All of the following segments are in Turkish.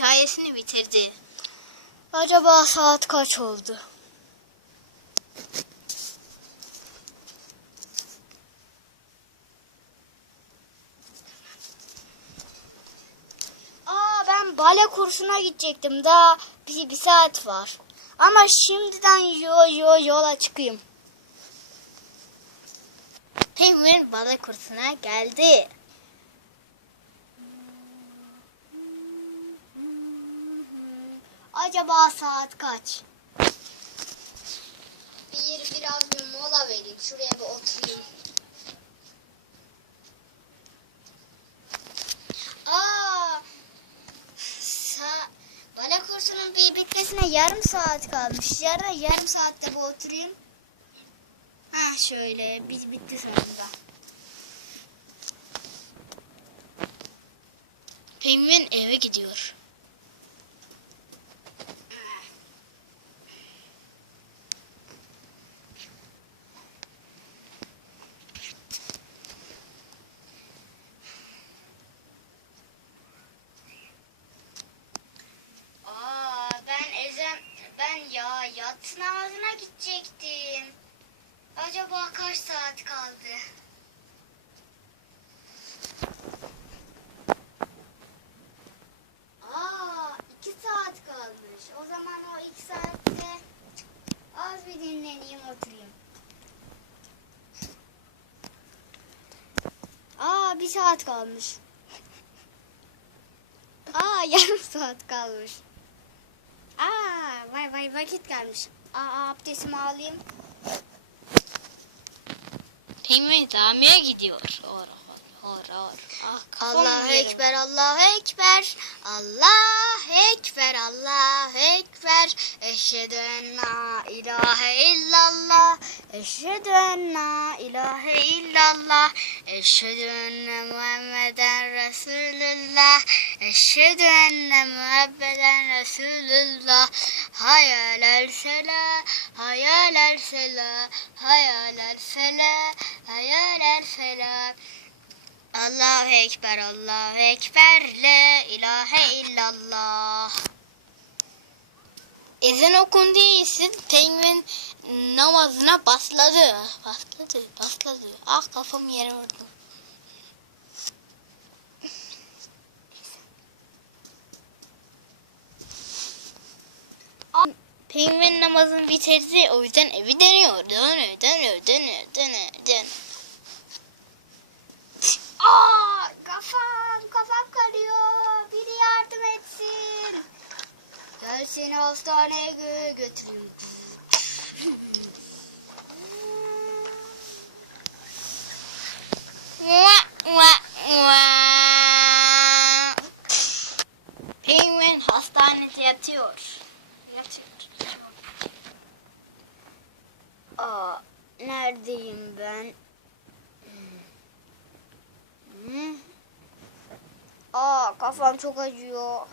hikayesini bitirdi. Acaba saat kaç oldu? Aa ben bale kursuna gidecektim. Daha bir, bir saat var. Ama şimdiden yo yo yola çıkayım. Penguin bale kursuna geldi. Acaba saat kaç? Bir biraz bir mola vereyim. Şuraya bir oturayım. Aa, sa bale kursunun bir bitmesine yarım saat kalmış. Yarın yarım saatte bu oturayım. Ha şöyle biz bitti sonunda. Penguin eve gidiyor. Aa ben ezem ben ya yatsı namazına gidecektim. Acaba kaç saat kaldı? Aa iki saat kalmış. O zaman o iki saatte az bir dinleneyim oturayım. Aa bir saat kalmış. Aa yarım saat kalmış. Aa vay vay vakit gelmiş. Aa abdestimi alayım. Penguin camiye gidiyor. Or, or, or. Ah, Allahu. Ekber, Allahu Ekber, Allahu Ekber, Allahu Ekber. Eşhedü en la ilahe illallah, eşhedü en la ilahe illallah, eşhedü enne Muhammeden Resulullah, eşhedü enne Muhammeden Resulullah. Hayal el sela, hayal el sela, hayal el sela, hayal el sela. Allahu Ekber, Allahu Ekber, La ilahe illallah. Ezan okunduğu için penguin namazına basladı. Basladı, basladı. Ah kafam yere vurdum. Penguin namazını bitirdi. O yüzden evi dönüyor. Dönüyor, dönüyor, dönüyor, dönüyor, dönüyor. Aa, kafam, kafam kanıyor. Biri yardım etsin. Gel seni hastaneye gö götüreyim. Penguin hastanede yatıyor. Yatıyor. Aa, neredeyim ben? Hmm. Aa, kafam çok acıyor.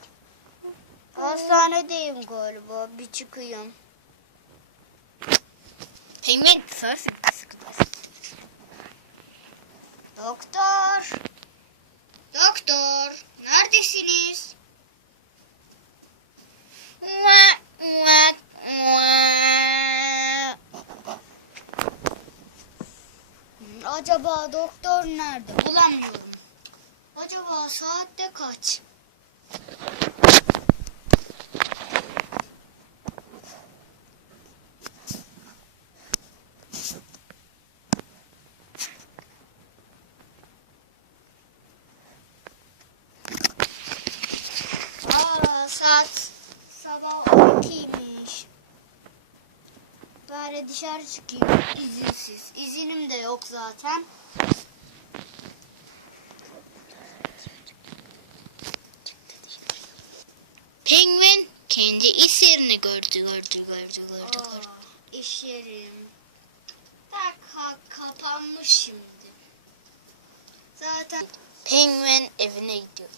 Hastanedeyim galiba. Bir çıkayım. Penguin kısa sıkı sıkı Doktor. Doktor. Neredesiniz? Vah, vah, vah. Acaba doktor nerede? Bulamıyorum. Acaba saatte kaç? Aa, saat sabah 12'ymiş. Bari dışarı çıkayım izinsiz. İzinim de yok zaten. Penguin kendi iş yerini gördü, gördü, gördü, gördü, Aa, gördü. iş yerim. Tak ha, kapanmış şimdi. Zaten Penguin evine gidiyor.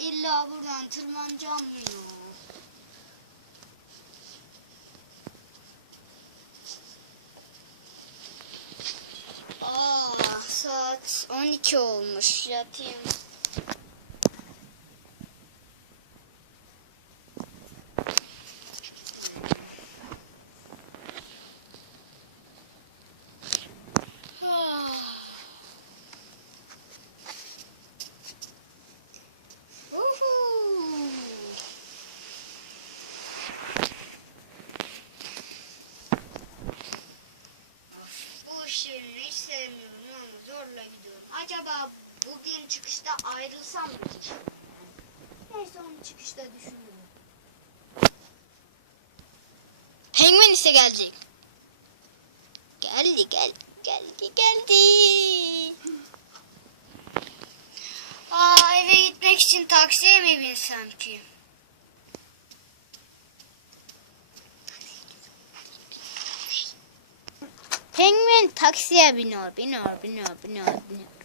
İlla buradan tırmanacağım ya. Aa, Saat 12 olmuş. Yatayım. Uhu. Bu işlerini hiç sevmiyorum ama zorla gidiyorum. Acaba bugün çıkışta ayrılsam mı hiç? Neyse onu çıkışta düşünürüm. Penguin ise gelecek. Geldi gel geldi geldi. Aa eve gitmek için taksiye mi binsem ki? Penguin taksiye biniyor, biniyor, biniyor, biniyor, biniyor.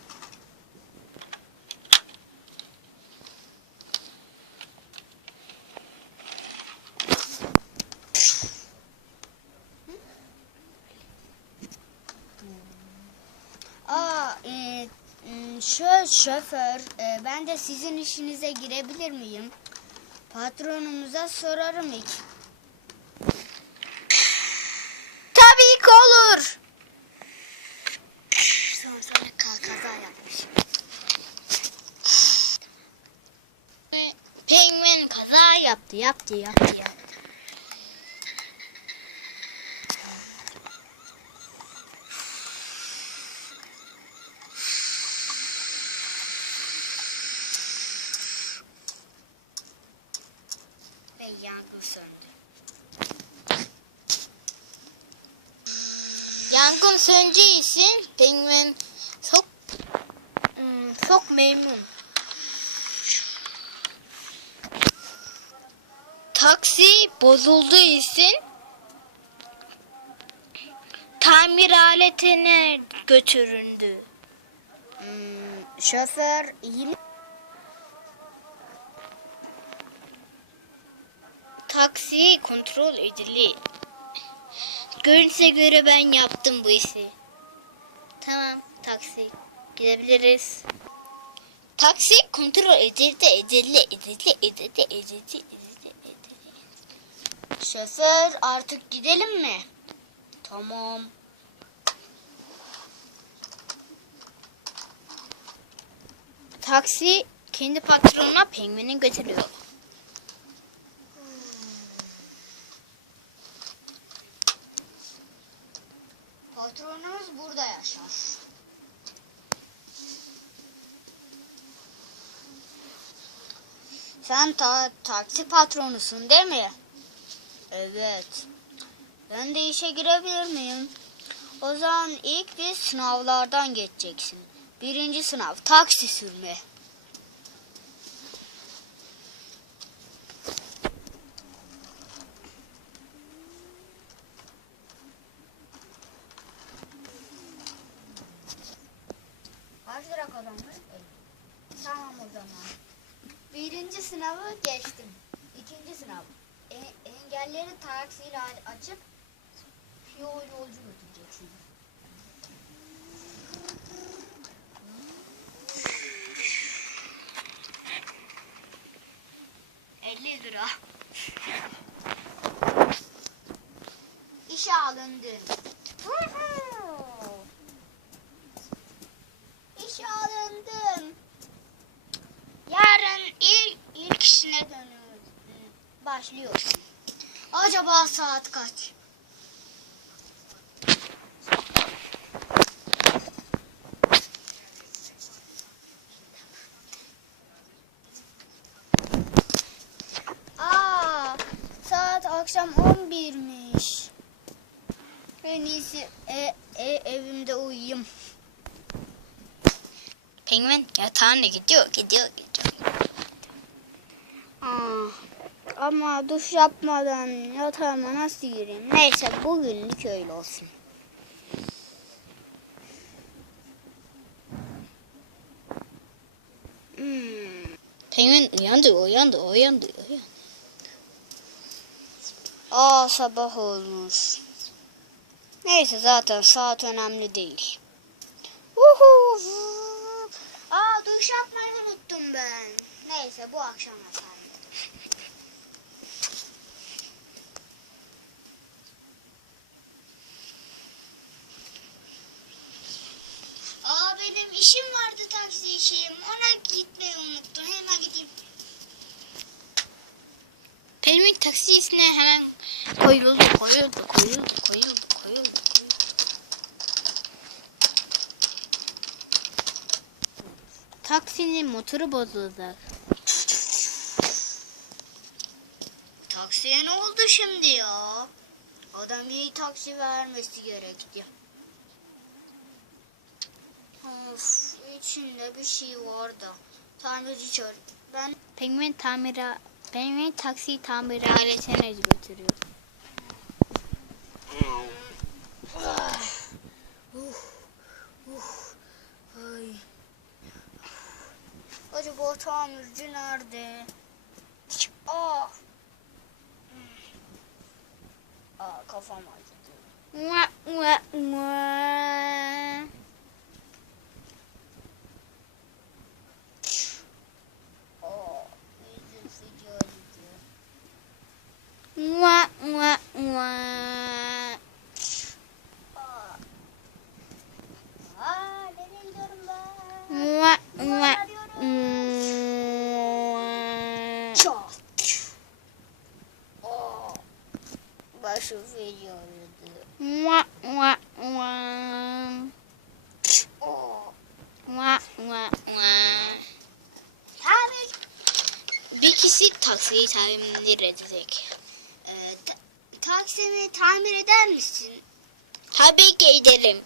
Aa e, m, şö şoför e, ben de sizin işinize girebilir miyim? Patronumuza sorarım ilk. Tabii ki olur. Sonra sonra ka- kaza yapmış. Penguin kaza yaptı, yaptı, yaptı, yaptı. Söndüğü için Penguin çok hmm, çok memnun. Taksi bozulduğu için tamir aletine götürüldü. Hmm, şoför iyi mi? Taksi kontrol edildi. Görünse göre ben yaptım bu işi. Tamam taksi gidebiliriz. Taksi kontrol edildi, edildi, edildi, edildi, edildi, edildi, edildi. Şoför artık gidelim mi? Tamam. Taksi kendi patronuna pengueni götürüyor. Sen ta taksi patronusun değil mi? Evet. Ben de işe girebilir miyim? O zaman ilk bir sınavlardan geçeceksin. Birinci sınav taksi sürme. Kaç lira kazandın? Tamam o zaman. Birinci sınavı geçtim. İkinci sınav. E- engelleri taksiyle açıp yol yolcu götüreceksin. Elli lira. İşe alındın. İşe alındım. Yarın ilk, ilk işine dönüyoruz. Başlıyorsun. Acaba saat kaç? Aa, saat akşam 11'miş. En iyisi e, e, evimde uyuyayım. Penguin yatağına gidiyor, gidiyor, gidiyor. Ah, ama duş yapmadan yatağıma nasıl gireyim? Neyse bugünlük öyle olsun. Hmm. Penguen uyandı, uyandı, uyandı, uyandı. Aa sabah olmuş. Neyse zaten saat önemli değil. Uhu. Aa duş yapmayı unuttum ben. Neyse bu akşam yapayım. Koyuldu, koyuldu, koyuldu, koyuldu. Taksinin motoru bozuldu. Taksiye ne oldu şimdi ya? Adam iyi taksi vermesi gerekti. Of içinde bir şey vardı. Tamirci çağır. Ben Penguin tamira, penguin taksi tamir aletine götürüyor. Acaba tamirci nerede? Aa. Aa kafam acıdı. Mua, mua, mua. Aa. Yüzüm sıcağı acıdı. Mua, mua, mua. Aa. Aa nereye gidiyorum ben? Mua, mua, mua. Çat. Aa. Başım feci ağrıdı. Mua, mua, mua. Mua, mua, mua. Tamir. Bir kişi taksiyi tamir edecek. Ee, ta- taksimi tamir eder misin? Tabii ki ederim.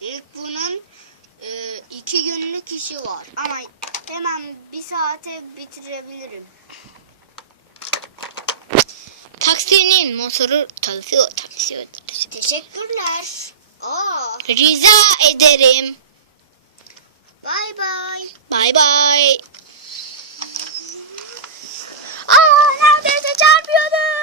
İlk bunun e, iki günlük işi var ama hemen bir saate bitirebilirim taksinin motoru çalışıyor, çalışıyor, çalışıyor. Teşekkürler. Aa. Rica ederim. Bay bay. Bay bay. Aa neredeyse çarpıyordum.